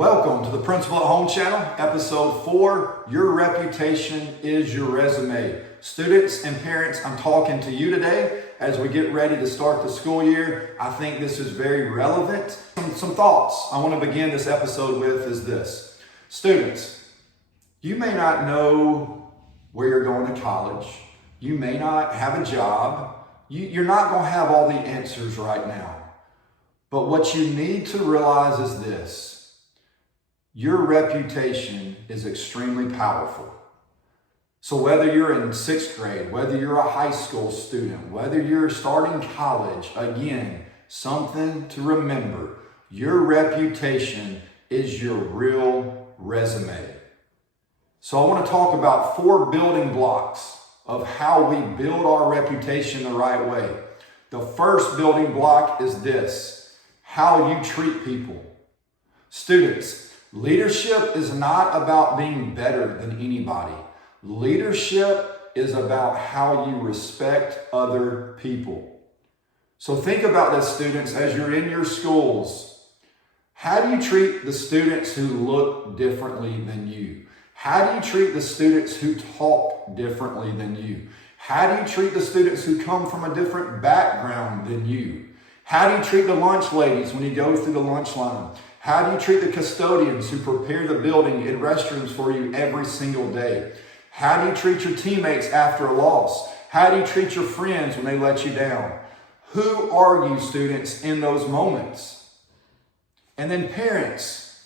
Welcome to the Principal at Home channel, episode 4, Your Reputation is Your Resume. Students and parents, I'm talking to you today as we get ready to start the school year. I think this is very relevant. Some thoughts I want to begin this episode with is this. Students, you may not know where you're going to college. You may not have a job. You're not going to have all the answers right now. But what you need to realize is this. Your reputation is extremely powerful. So whether you're in 6th grade, whether you're a high school student, whether you're starting college, again, something to remember. Your reputation is your real resume. So I want to talk about 4 building blocks of how we build our reputation the right way. The first building block is this: how you treat people. Students, leadership is not about being better than anybody. Leadership is about how you respect other people. So think about this, students, as you're in your schools. How do you treat the students who look differently than you? How do you treat the students who talk differently than you? How do you treat the students who come from a different background than you? How do you treat the lunch ladies when you go through the lunch line? How do you treat the custodians who prepare the building and restrooms for you every single day? How do you treat your teammates after a loss? How do you treat your friends when they let you down? Who are you, students, in those moments? And then parents,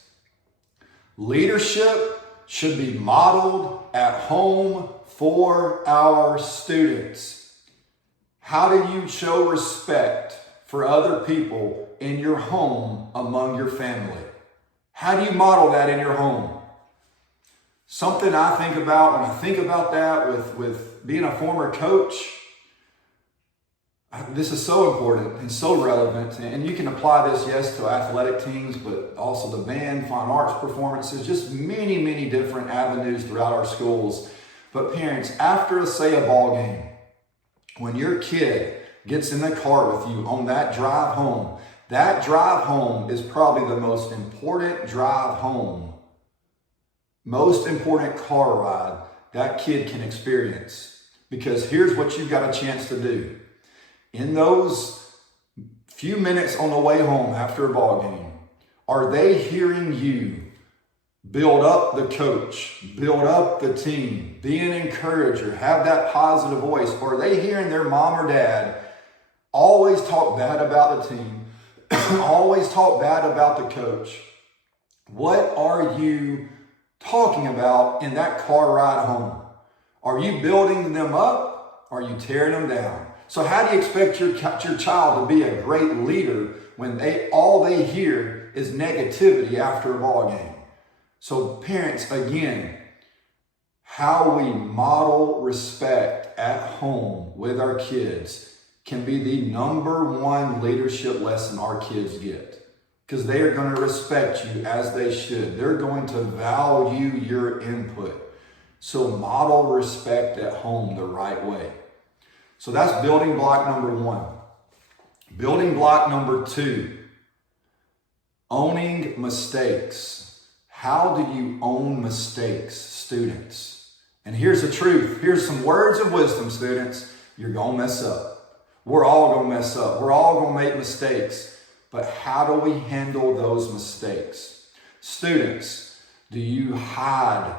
leadership should be modeled at home for our students. How do you show respect for other people in your home among your family? How do you model that in your home? Something I think about when I think about that with being a former coach, this is so important and so relevant. And you can apply this, yes, to athletic teams, but also the band, fine arts performances, just many, many different avenues throughout our schools. But parents, after, say, a ball game, when your kid gets in the car with you on that drive home is probably the most important drive home, most important car ride that kid can experience. Because here's what you've got a chance to do. In those few minutes on the way home after a ball game, are they hearing you build up the coach, build up the team, be an encourager, have that positive voice? Or are they hearing their mom or dad always talk bad about the team, always talk bad about the coach? What are you talking about in that car ride home? Are you building them up? Or are you tearing them down? So how do you expect your child to be a great leader when all they hear is negativity after a ball game? So parents, again, how we model respect at home with our kids can be the number one leadership lesson our kids get. Because they are going to respect you as they should. They're going to value your input. So model respect at home the right way. So that's building block number 1. Building block number 2, owning mistakes. How do you own mistakes, students? And here's the truth. Here's some words of wisdom, students. You're going to mess up. We're all going to mess up. We're all going to make mistakes. But how do we handle those mistakes? Students, do you hide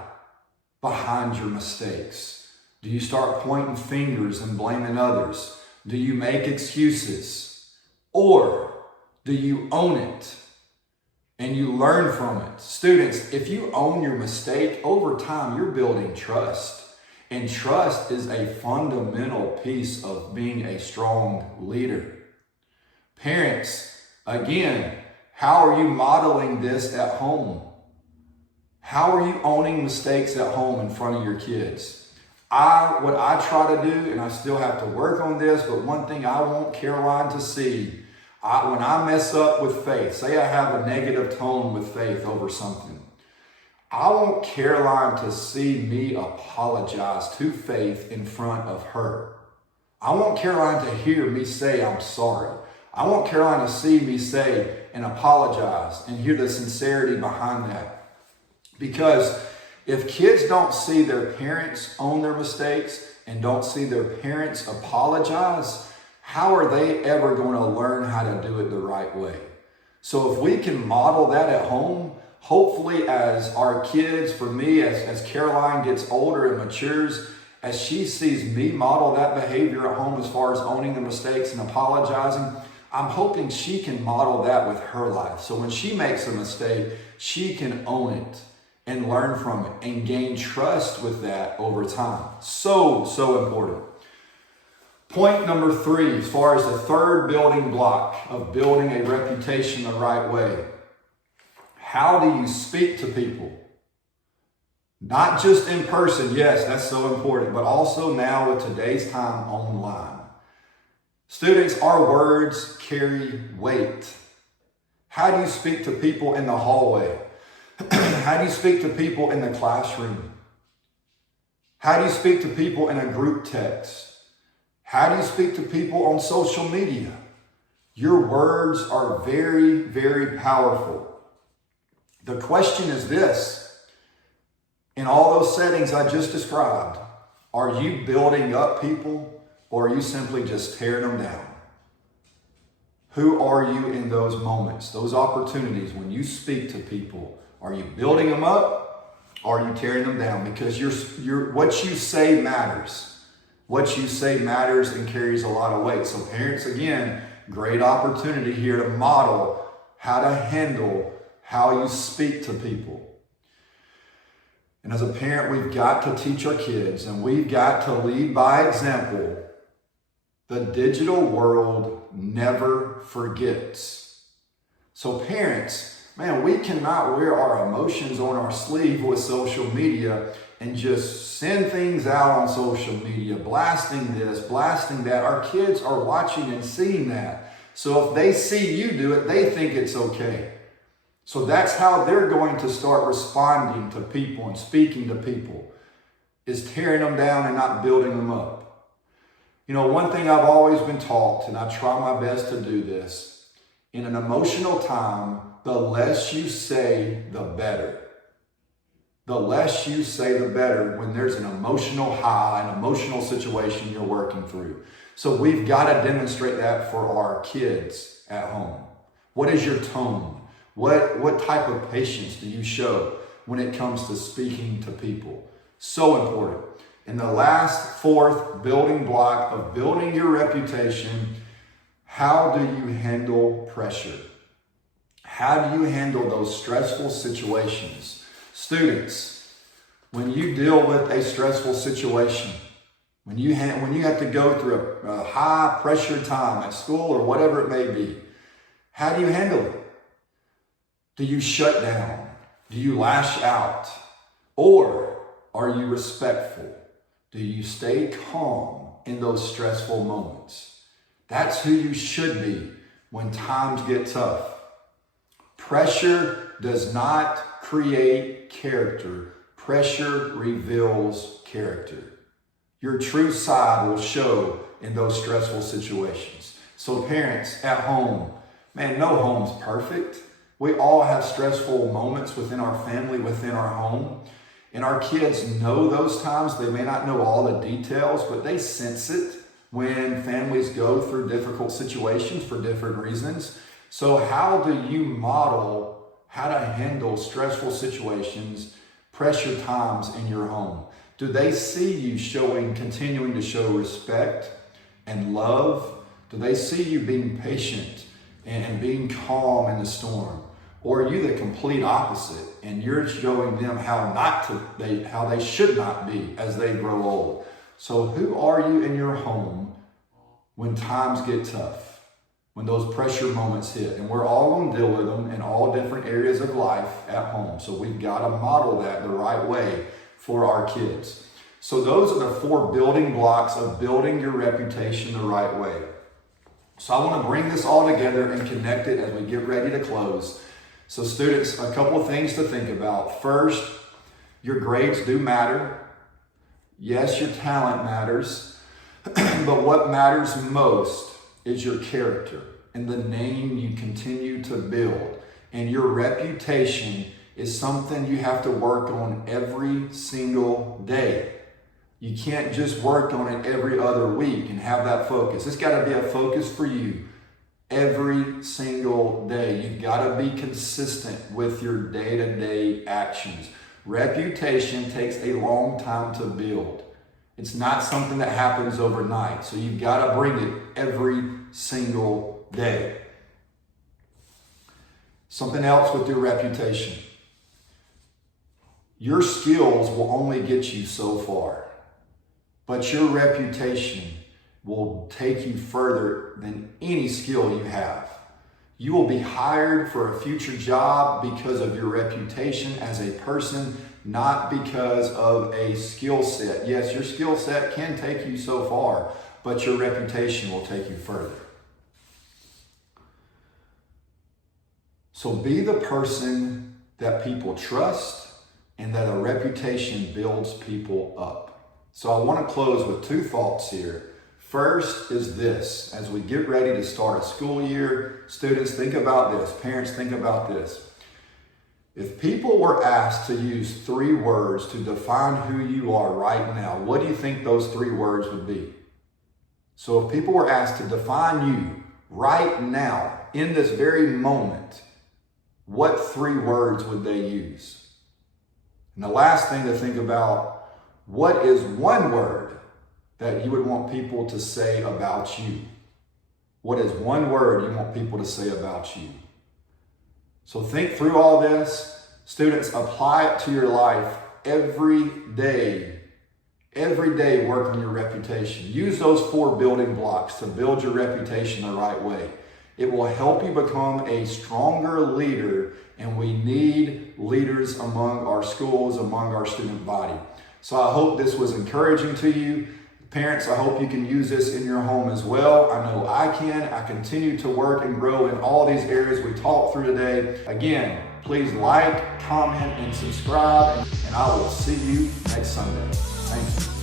behind your mistakes? Do you start pointing fingers and blaming others? Do you make excuses? Or do you own it and you learn from it? Students, if you own your mistake, over time you're building trust. And trust is a fundamental piece of being a strong leader. Parents, again, how are you modeling this at home? How are you owning mistakes at home in front of your kids? What I try to do, and I still have to work on this, but one thing I want Caroline to see, when I mess up with Faith, say I have a negative tone with Faith over something, I want Caroline to see me apologize to Faith in front of her. I want Caroline to hear me say I'm sorry. I want Caroline to see me say and apologize and hear the sincerity behind that. Because if kids don't see their parents own their mistakes and don't see their parents apologize, how are they ever going to learn how to do it the right way? So if we can model that at home, hopefully as our kids, for me, as Caroline gets older and matures, as she sees me model that behavior at home as far as owning the mistakes and apologizing, I'm hoping she can model that with her life. So when she makes a mistake, she can own it and learn from it and gain trust with that over time. So important. Point number 3, as far as the third building block of building a reputation the right way. How do you speak to people? Not just in person, yes, that's so important, but also now with today's time online. Students, our words carry weight. How do you speak to people in the hallway? How do you speak to people in the classroom? How do you speak to people in a group text? How do you speak to people on social media? Your words are very, very powerful. The question is this: in all those settings I just described, are you building up people or are you simply just tearing them down? Who are you in those moments, those opportunities when you speak to people? Are you building them up or are you tearing them down? Because what you say matters. What you say matters and carries a lot of weight. So parents, again, great opportunity here to model how to handle how you speak to people. And as a parent, we've got to teach our kids and we've got to lead by example. The digital world never forgets. So parents, man, we cannot wear our emotions on our sleeve with social media and just send things out on social media, blasting this, blasting that. Our kids are watching and seeing that. So if they see you do it, they think it's okay. So that's how they're going to start responding to people and speaking to people, is tearing them down and not building them up. You know, one thing I've always been taught, and I try my best to do this, in an emotional time, the less you say, the better. The less you say, the better when there's an emotional high, an emotional situation you're working through. So we've got to demonstrate that for our kids at home. What is your tone? What type of patience do you show when it comes to speaking to people? So important. And the last, fourth building block of building your reputation, how do you handle pressure? How do you handle those stressful situations? Students, when you deal with a stressful situation, when you have to go through a high pressure time at school or whatever it may be, how do you handle it? Do you shut down? Do you lash out? Or are you respectful? Do you stay calm in those stressful moments? That's who you should be when times get tough. Pressure does not create character. Pressure reveals character. Your true side will show in those stressful situations. So parents at home, man, no home's perfect. We all have stressful moments within our family, within our home. And our kids know those times. They may not know all the details, but they sense it when families go through difficult situations for different reasons. So how do you model how to handle stressful situations, pressure times in your home? Do they see you continuing to show respect and love? Do they see you being patient and being calm in the storm? Or are you the complete opposite and you're showing them how they should not be as they grow old? So who are you in your home when times get tough, when those pressure moments hit? And we're all going to deal with them in all different areas of life at home. So we've got to model that the right way for our kids. So those are the 4 building blocks of building your reputation the right way. So I want to bring this all together and connect it as we get ready to close. So students, a couple of things to think about. First, your grades do matter. Yes, your talent matters, but what matters most is your character. and the name you continue to build. And your reputation is something you have to work on every single day. You can't just work on it every other week and have that focus. It's got to be a focus for you every single day. You've got to be consistent with your day-to-day actions. Reputation takes a long time to build. It's not something that happens overnight. So you've got to bring it every single day. Something else with your reputation. Your skills will only get you so far, but your reputation will take you further than any skill you have. You will be hired for a future job because of your reputation as a person, not because of a skill set. Yes, your skill set can take you so far, but your reputation will take you further. So be the person that people trust and that a reputation builds people up. So I want to close with two thoughts here. First is this: as we get ready to start a school year, students, think about this. Parents, think about this. If people were asked to use 3 words to define who you are right now, what do you think those 3 words would be? So if people were asked to define you right now, in this very moment, what 3 words would they use? And the last thing to think about, what is 1 word that you would want people to say about you? What is 1 word you want people to say about you? So think through all this. Students, apply it to your life every day. Every day, work on your reputation. Use those 4 building blocks to build your reputation the right way. It will help you become a stronger leader, and we need leaders among our schools, among our student body. So I hope this was encouraging to you. Parents, I hope you can use this in your home as well. I know I can. I continue to work and grow in all these areas we talked through today. Again, please like, comment, and subscribe, and I will see you next Sunday. Thank you.